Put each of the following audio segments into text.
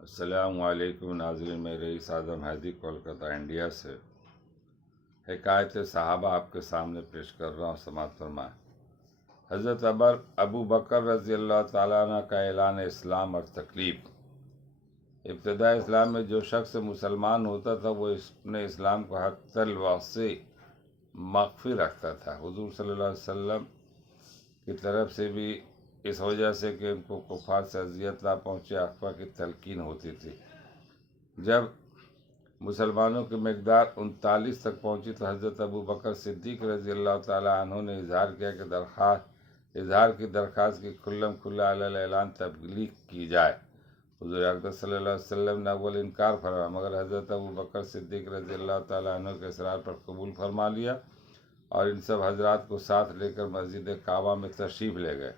السلام علیکم ناظرین، میں رئیس اعظم حیدی کولکتہ انڈیا سے حکایت صحابہ آپ کے سامنے پیش کر رہا ہوں، سماعت فرمائیں۔ حضرت ابو بکر رضی اللہ تعالیٰ عنہ کا اعلان اسلام اور تکلیف۔ ابتداء اسلام میں جو شخص مسلمان ہوتا تھا وہ اپنے اسلام کو حتی الوسع مخفی رکھتا تھا، حضور صلی اللہ علیہ وسلم کی طرف سے بھی اس وجہ سے کہ ان کو کفار سے اذیت نہ پہنچے اخفا کی تلقین ہوتی تھی۔ جب مسلمانوں کی مقدار 39 تک پہنچی تو حضرت ابو بکر صدیق رضی اللہ تعالیٰ عنہ نے اظہار کیا کہ درخواست کی کھلم کھلا علی اعلان تبلیغ کی جائے۔ حضور اقدس صلی اللہ علیہ وسلم نے اول انکار فرمایا، مگر حضرت ابو بکر صدیق رضی اللہ تعالیٰ عنہ کے اصرار پر قبول فرما لیا اور ان سب حضرات کو ساتھ لے کر مسجد کعبہ میں تشریف لے گئے۔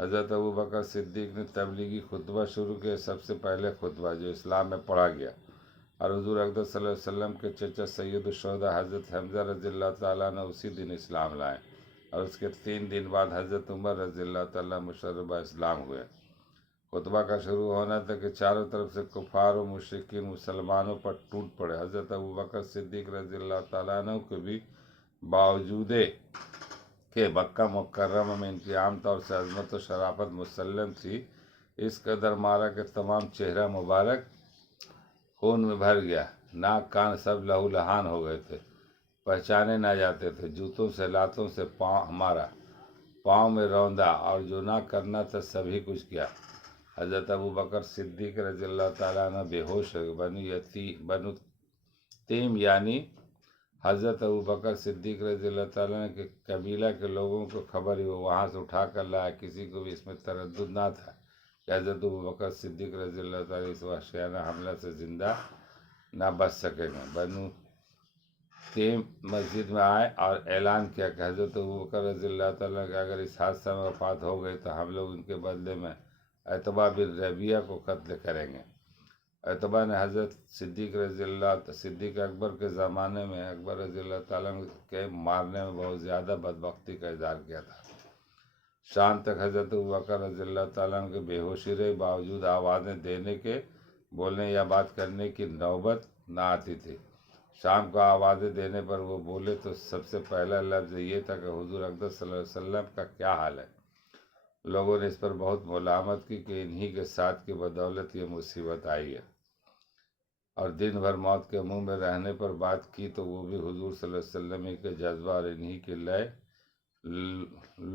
حضرت ابو بکر صدیق نے تبلیغی خطبہ شروع کیا، سب سے پہلے خطبہ جو اسلام میں پڑھا گیا، اور حضور اقدس صلی اللہ علیہ وسلم کے چچا سید الشہداء حضرت حمزہ رضی اللہ تعالیٰ نے اسی دن اسلام لائے، اور اس کے 3 دن بعد حضرت عمر رضی اللہ تعالیٰ مشربہ اسلام ہوئے۔ خطبہ کا شروع ہونا تھا کہ چاروں طرف سے کفار و مشرکین مسلمانوں پر ٹوٹ پڑے۔ حضرت ابو بکر صدیق رضی اللہ تعالیٰ عنہ کے بھی باوجود کہ مکہ مکرمہ میں ان کی عام طور سے عظمت و شرافت مسلم تھی، اس قدر مارا کہ تمام چہرہ مبارک خون میں بھر گیا، ناک کان سب لہو لہان ہو گئے تھے، پہچانے نہ جاتے تھے۔ جوتوں سے لاتوں سے پاؤں میں روندا، اور جو نہ کرنا تھا سبھی کچھ کیا۔ حضرت ابو بکر صدیق رضی اللہ تعالیٰ عنہ بے ہوش ہو گئے۔ بنو تیم یعنی حضرت ابو بکر صدیق رضی اللہ تعالیٰ عنہ کے قبیلہ کے لوگوں کو خبر ہی وہ وہاں سے اٹھا کر لایا، کسی کو بھی اس میں تردد نہ تھا کہ حضرت ابو بکر صدیق رضی اللہ تعالیٰ اس وحشیانہ حملہ سے زندہ نہ بچ سکیں گے۔ بنو تیم مسجد میں آئے اور اعلان کیا کہ حضرت ابو بکر رضی اللہ تعالیٰ کہ اگر اس حادثہ میں وفات ہو گئی تو ہم لوگ ان کے بدلے میں عتبہ بن ربیعہ کو قتل کریں گے۔ عتبہ نے حضرت صدیق اکبر کے زمانے میں اکبر رضی اللہ تعالیٰ کے مارنے میں بہت زیادہ بدبختی کا اظہار کیا تھا۔ شام تک حضرت ابو بکر رضی اللہ تعالیٰ کے بے ہوشی رہے، باوجود آوازیں دینے کے، بولنے یا بات کرنے کی نوبت نہ آتی تھی۔ شام کو آوازیں دینے پر وہ بولے تو سب سے پہلا لفظ یہ تھا کہ حضور اقدس صلی اللہ علیہ وسلم کا کیا حال ہے۔ لوگوں نے اس پر بہت ملامت کی کہ انہی کے ساتھ کی بدولت یہ مصیبت آئی ہے، اور دن بھر موت کے منہ میں رہنے پر بات کی تو وہ بھی حضور صلی اللہ علیہ وسلم ہی کے جذبہ اور انہی کے لئے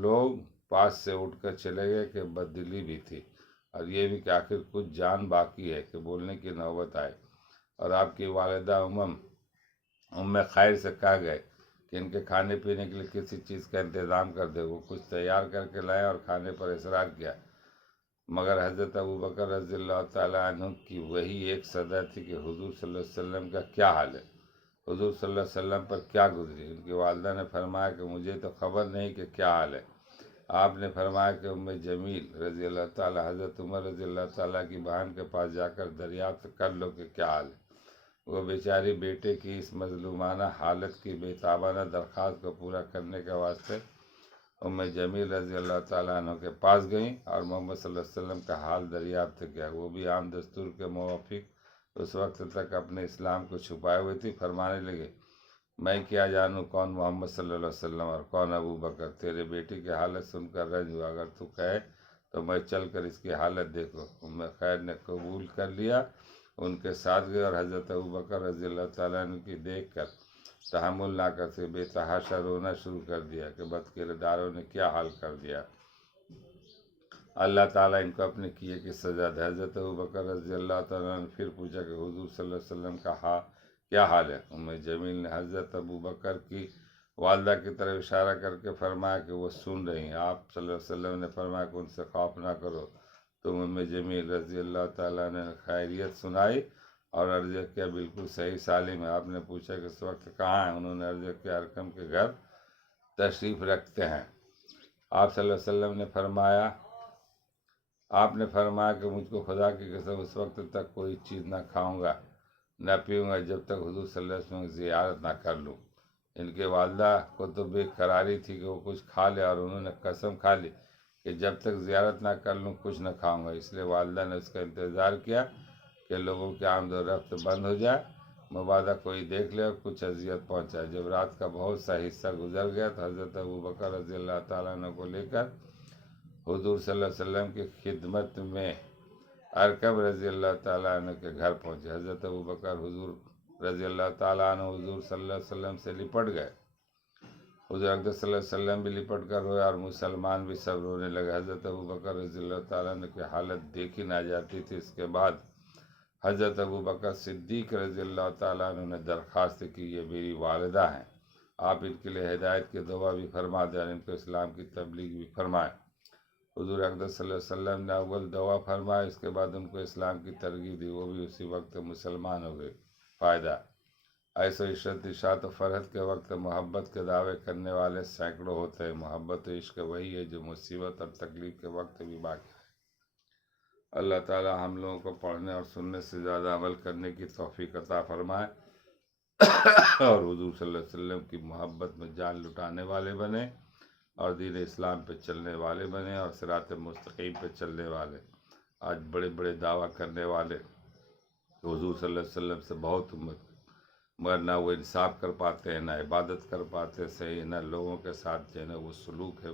لوگ پاس سے اٹھ کر چلے گئے کہ بددلی بھی تھی، اور یہ بھی کہ آخر کچھ جان باقی ہے کہ بولنے کی نوبت آئے، اور آپ کی والدہ ام خیر سے کہا گئے کہ ان کے کھانے پینے کے لیے کسی چیز کا انتظام کر دے۔ وہ کچھ تیار کر کے لائے اور کھانے پر اصرار کیا، مگر حضرت ابو بکر رضی اللہ تعالیٰ عنہ کی وہی ایک صدا تھی کہ حضور صلی اللہ علیہ وسلم کا کیا حال ہے، حضور صلی اللہ علیہ وسلم پر کیا گزری۔ ان کی والدہ نے فرمایا کہ مجھے تو خبر نہیں کہ کیا حال ہے۔ آپ نے فرمایا کہ ام جمیل رضی اللہ تعالیٰ حضرت عمر رضی اللہ تعالیٰ کی بہن کے پاس جا کر دریافت کر لو کہ کیا حال ہے۔ وہ بیچاری بیٹے کی اس مظلومانہ حالت کی بےتابانہ درخواست کو پورا کرنے کے واسطے ام جمیل رضی اللہ تعالیٰ عنہ کے پاس گئیں اور محمد صلی اللہ علیہ وسلم کا حال دریافت کیا۔ وہ بھی عام دستور کے موافق اس وقت تک اپنے اسلام کو چھپائے ہوئے تھی۔ فرمانے لگے، میں کیا جانوں کون محمد صلی اللہ علیہ وسلم اور کون ابو بکر؟ تیرے بیٹی کی حالت سن کر رنج ہوا، اگر تو کہے تو میں چل کر اس کی حالت دیکھوں۔ ام خیر نے قبول کر لیا، ان کے ساتھ گئے، اور حضرت ابو بکر رضی اللہ تعالیٰ عنہ کی دیکھ کر تحمل نہ کرتے بے تحاشا رونا شروع کر دیا کہ بد کرداروں نے کیا حال کر دیا، اللہ تعالیٰ ان کو اپنے کیے کی سزا دے۔ حضرت ابو بکر رضی اللہ تعالیٰ نے پھر پوچھا کہ حضور صلی اللہ علیہ وسلم کا کیا حال ہے؟ ام جمیل نے حضرت ابو بکر کی والدہ کی طرف اشارہ کر کے فرمایا کہ وہ سن رہی ہیں۔ آپ صلی اللہ علیہ وسلم نے فرمایا کہ ان سے خوف نہ کرو۔ تو ام جمیل رضی اللہ تعالیٰ نے خیریت سنائی اور عرض کیا بالکل صحیح سالم ہے۔ آپ نے پوچھا کہ اس وقت کہاں ہیں؟ انہوں نے عرض کیا ارقم کے گھر تشریف رکھتے ہیں۔ آپ صلی اللہ علیہ وسلم نے فرمایا کہ مجھ کو خدا کی قسم اس وقت تک کوئی چیز نہ کھاؤں گا نہ پیوں گا جب تک حضور صلی اللہ علیہ وسلم کی زیارت نہ کر لوں۔ ان کے والدہ کو تو بے قراری تھی کہ وہ کچھ کھا لے، اور انہوں نے قسم کھا لی کہ جب تک زیارت نہ کر لوں کچھ نہ کھاؤں گا۔ اس لیے والدہ نے اس کا انتظار کیا کہ لوگوں کی آمد و رفت بند ہو جائے، مبادا کوئی دیکھ لے اور کچھ اذیت پہنچائے۔ جب رات کا بہت سا حصہ گزر گیا تو حضرت ابوبکر رضی اللہ تعالیٰ عنہ کو لے کر حضور صلی اللہ علیہ وسلم کی خدمت میں ارکم رضی اللہ تعالیٰ عنہ کے گھر پہنچے۔ حضرت ابوبکر حضور رضی اللہ تعالیٰ عنہ حضور صلی اللہ علیہ وسلم سے لپٹ گئے۔ حضور اقدس صلی اللہ علیہ وسلم بھی لپٹ کر روئے اور مسلمان بھی سب رونے لگے۔ حضرت ابوبکر رضی اللہ تعالیٰ عنہ کی حالت دیکھی نہ جاتی تھی۔ اس کے بعد حضرت ابوبکر صدیق رضی اللہ تعالیٰ عنہ نے درخواست کی، یہ میری والدہ ہیں، آپ ان کے لیے ہدایت کی دعا بھی فرما دیں اور ان کو اسلام کی تبلیغ بھی فرمائیں۔ حضور اقدس صلی اللہ علیہ وسلم نے اول دعا فرمایا، اس کے بعد ان کو اسلام کی ترغیب دی، وہ بھی اسی وقت مسلمان ہو گئے۔ فائدہ: ایسو عشرت اشاعت و فرحت کے وقت محبت کے دعوے کرنے والے سینکڑوں ہوتے ہیں۔ محبت و عشق وہی ہے جو مصیبت اور تکلیف کے وقت بھی باقی ہے۔ اللہ تعالی ہم لوگوں کو پڑھنے اور سننے سے زیادہ عمل کرنے کی توفیق عطا فرمائے اور حضور صلی اللہ علیہ وسلم کی محبت میں جان لٹانے والے بنے اور دین اسلام پہ چلنے والے بنے اور صراط مستقیم پہ چلنے والے۔ آج بڑے بڑے دعویٰ کرنے والے حضور صلی اللہ علیہ وسلم سے بہت مگر نہ وہ انصاف کر پاتے ہیں، نہ عبادت کر پاتے صحیح، نہ لوگوں کے ساتھ جو ہے نا وہ سلوک ہے